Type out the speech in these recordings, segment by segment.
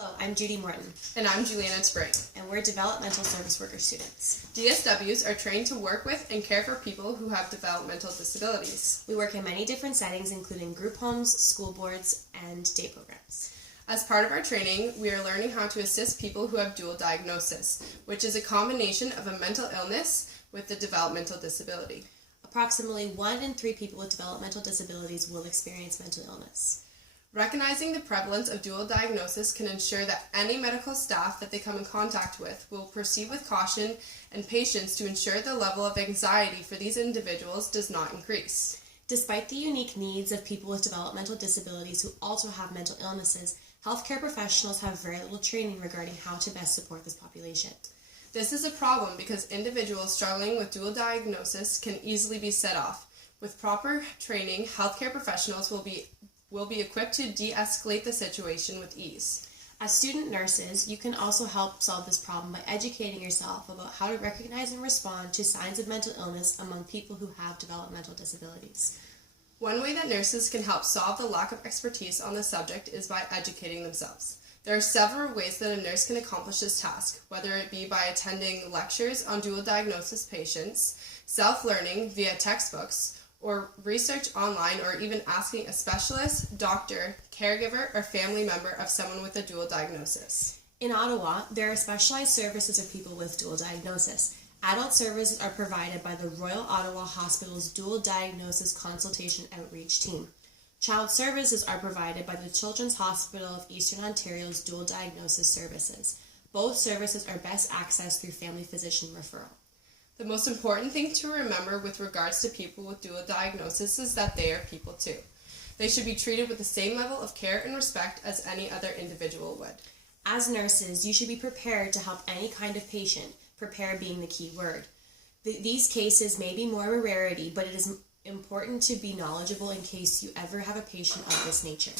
Hello, I'm Judy Morton. And I'm Juliana Spring. And we're developmental service worker students. DSWs are trained to work with and care for people who have developmental disabilities. We work in many different settings, including group homes, school boards, and day programs. As part of our training, we are learning how to assist people who have dual diagnosis, which is a combination of a mental illness with a developmental disability. Approximately 1 in 3 people with developmental disabilities will experience mental illness. Recognizing the prevalence of dual diagnosis can ensure that any medical staff that they come in contact with will proceed with caution and patience to ensure the level of anxiety for these individuals does not increase. Despite the unique needs of people with developmental disabilities who also have mental illnesses, healthcare professionals have very little training regarding how to best support this population. This is a problem because individuals struggling with dual diagnosis can easily be set off. With proper training, healthcare professionals will be equipped to de-escalate the situation with ease. As student nurses, you can also help solve this problem by educating yourself about how to recognize and respond to signs of mental illness among people who have developmental disabilities. One way that nurses can help solve the lack of expertise on the subject is by educating themselves. There are several ways that a nurse can accomplish this task, whether it be by attending lectures on dual diagnosis patients, self-learning via textbooks, or research online, or even asking a specialist, doctor, caregiver, or family member of someone with a dual diagnosis. In Ottawa, there are specialized services for people with dual diagnosis. Adult services are provided by the Royal Ottawa Hospital's Dual Diagnosis Consultation Outreach Team. Child services are provided by the Children's Hospital of Eastern Ontario's Dual Diagnosis Services. Both services are best accessed through family physician referral. The most important thing to remember with regards to people with dual diagnosis is that they are people too. They should be treated with the same level of care and respect as any other individual would. As nurses, you should be prepared to help any kind of patient, prepare being the key word. These cases may be more of a rarity, but it is important to be knowledgeable in case you ever have a patient of this nature.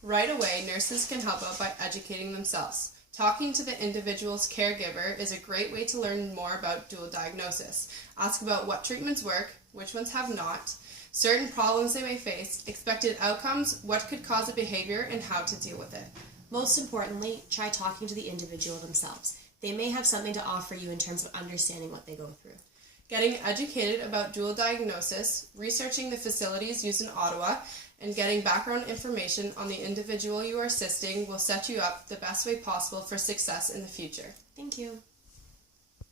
Right away, nurses can help out by educating themselves. Talking to the individual's caregiver is a great way to learn more about dual diagnosis. Ask about what treatments work, which ones have not, certain problems they may face, expected outcomes, what could cause a behavior, and how to deal with it. Most importantly, try talking to the individual themselves. They may have something to offer you in terms of understanding what they go through. Getting educated about dual diagnosis, researching the facilities used in Ottawa, and getting background information on the individual you are assisting will set you up the best way possible for success in the future. Thank you.